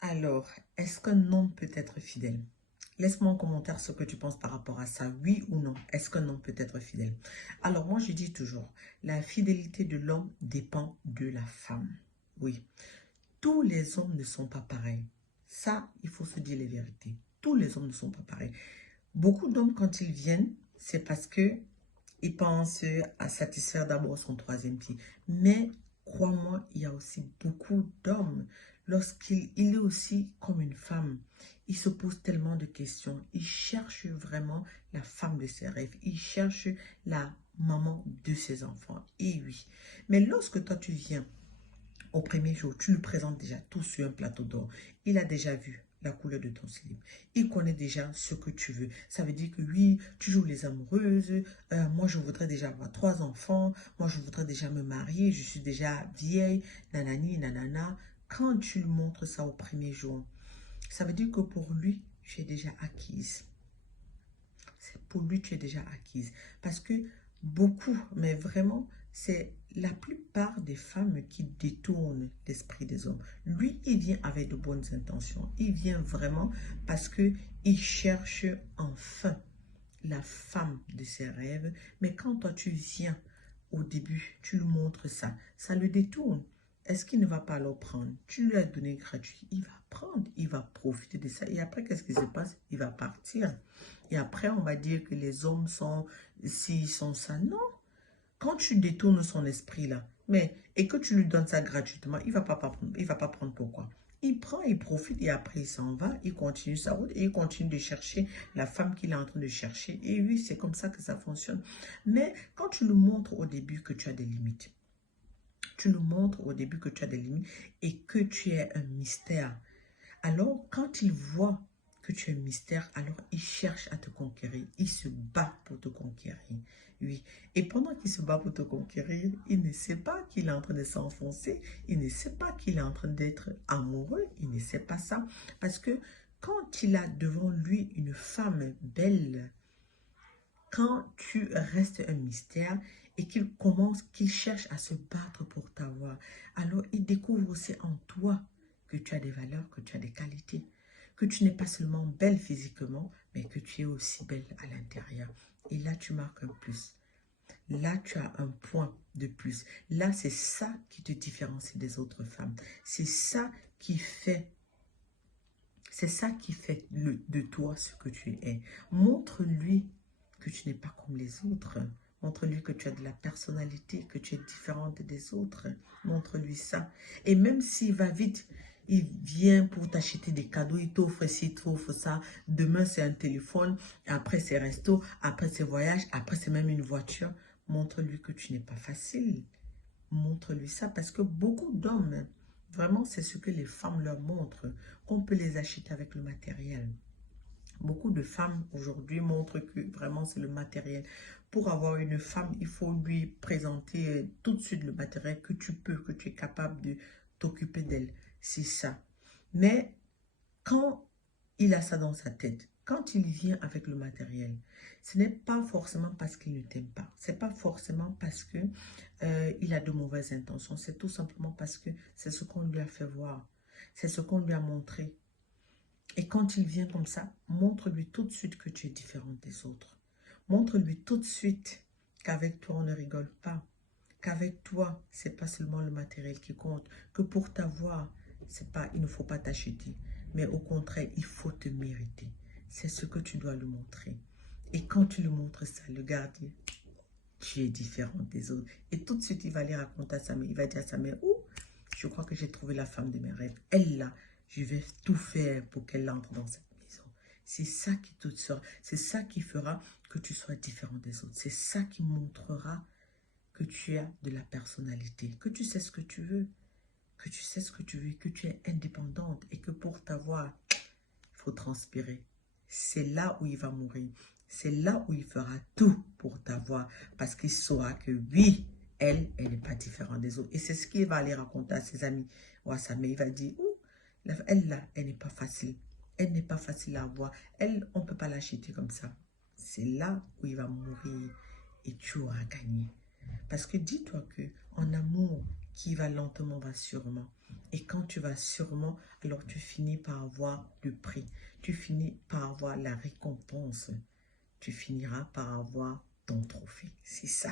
Alors, est-ce qu'un homme peut être fidèle? Laisse-moi en commentaire ce que tu penses par rapport à ça, oui ou non. Est-ce qu'un homme peut être fidèle? Alors, moi, je dis toujours, la fidélité de l'homme dépend de la femme. Oui, tous les hommes ne sont pas pareils. Ça, il faut se dire les vérités. Tous les hommes ne sont pas pareils. Beaucoup d'hommes, quand ils viennent, c'est parce que il pense à satisfaire d'abord son troisième pied. Mais crois-moi, il y a aussi beaucoup d'hommes, lorsqu'il est aussi comme une femme, il se pose tellement de questions. Il cherche vraiment la femme de ses rêves. Il cherche la maman de ses enfants. Et oui. Mais lorsque toi tu viens au premier jour, tu lui présentes déjà tout sur un plateau d'or. Il a déjà vu la couleur de ton slip. Il connaît déjà ce que tu veux. Ça veut dire que oui, tu joues les amoureuses. Moi, je voudrais déjà avoir 3 enfants. Moi, je voudrais déjà me marier. Je suis déjà vieille. Nanani, nanana. Quand tu lui montres ça au premier jour, ça veut dire que pour lui, tu es déjà acquise. Pour lui, tu es déjà acquise. Parce que beaucoup, mais vraiment, c'est la plupart des femmes qui détournent l'esprit des hommes. Lui, il vient avec de bonnes intentions. Il vient vraiment parce que il cherche enfin la femme de ses rêves. Mais quand toi, tu viens au début, tu lui montres ça, ça le détourne. Est-ce qu'il ne va pas le prendre? Tu lui as donné gratuit. Il va prendre, il va profiter de ça. Et après, qu'est-ce qui se passe? Il va partir. Et après, on va dire que les hommes sont, s'ils sont ça. Non. Quand tu détournes son esprit là, et que tu lui donnes ça gratuitement, il va pas prendre. Il va pas prendre pourquoi? Il prend, il profite et après il s'en va, il continue sa route et il continue de chercher la femme qu'il est en train de chercher. Et oui, c'est comme ça que ça fonctionne. Mais quand tu lui montres au début que tu as des limites, tu lui montres au début que tu as des limites et que tu es un mystère, alors, quand il voit que tu es un mystère, alors il cherche à te conquérir. Il se bat pour te conquérir. Oui. Et pendant qu'il se bat pour te conquérir, il ne sait pas qu'il est en train de s'enfoncer. Il ne sait pas qu'il est en train d'être amoureux. Il ne sait pas ça. Parce que quand il a devant lui une femme belle, quand tu restes un mystère et qu'il cherche à se battre pour t'avoir, alors il découvre aussi en toi que tu as des valeurs, que tu as des qualités, que tu n'es pas seulement belle physiquement, mais que tu es aussi belle à l'intérieur. Et là, tu marques un plus. Là, tu as un point de plus. Là, c'est ça qui te différencie des autres femmes. C'est ça qui fait de toi ce que tu es. Montre-lui que tu n'es pas comme les autres. Montre-lui que tu as de la personnalité, que tu es différente des autres. Montre-lui ça. Et même s'il va vite, il vient pour t'acheter des cadeaux, il t'offre ci, il t'offre ça. Demain, c'est un téléphone, après c'est resto, après c'est voyage, après c'est même une voiture. Montre-lui que tu n'es pas facile. Montre-lui ça parce que beaucoup d'hommes, vraiment, c'est ce que les femmes leur montrent, qu'on peut les acheter avec le matériel. Beaucoup de femmes aujourd'hui montrent que vraiment c'est le matériel. Pour avoir une femme, il faut lui présenter tout de suite le matériel que tu peux, que tu es capable de t'occuper d'elle. C'est ça. Mais quand il a ça dans sa tête, quand il vient avec le matériel, ce n'est pas forcément parce qu'il ne t'aime pas. C'est pas forcément parce que il a de mauvaises intentions. C'est tout simplement parce que c'est ce qu'on lui a fait voir. C'est ce qu'on lui a montré. Et quand il vient comme ça, montre-lui tout de suite que tu es différente des autres. Montre-lui tout de suite qu'avec toi, on ne rigole pas. Qu'avec toi, c'est pas seulement le matériel qui compte. Que pour t'avoir, c'est pas, il ne faut pas t'acheter. Mais au contraire, il faut te mériter. C'est ce que tu dois lui montrer. Et quand tu lui montres ça, le gardien, tu es différente des autres. Et tout de suite, il va aller raconter à sa mère. Il va dire à sa mère, oh, je crois que j'ai trouvé la femme de mes rêves. Elle là, je vais tout faire pour qu'elle entre dans cette maison. C'est ça qui te sera, c'est ça qui fera que tu sois différent des autres. C'est ça qui montrera que tu as de la personnalité, que tu sais ce que tu veux, que tu sais ce que tu veux, que tu es indépendante et que pour t'avoir, il faut transpirer. C'est là où il va mourir. C'est là où il fera tout pour t'avoir parce qu'il saura que oui, elle n'est pas différente des autres. Et c'est ce qu'il va aller raconter à ses amis ou à sa mère. Il va dire, oh, elle là, elle n'est pas facile. Elle n'est pas facile à avoir. Elle, on ne peut pas l'acheter comme ça. C'est là où il va mourir et tu auras gagné. Parce que dis-toi que en amour, qui va lentement, va sûrement. Et quand tu vas sûrement, alors tu finis par avoir le prix. Tu finis par avoir la récompense. Tu finiras par avoir ton trophée. C'est ça.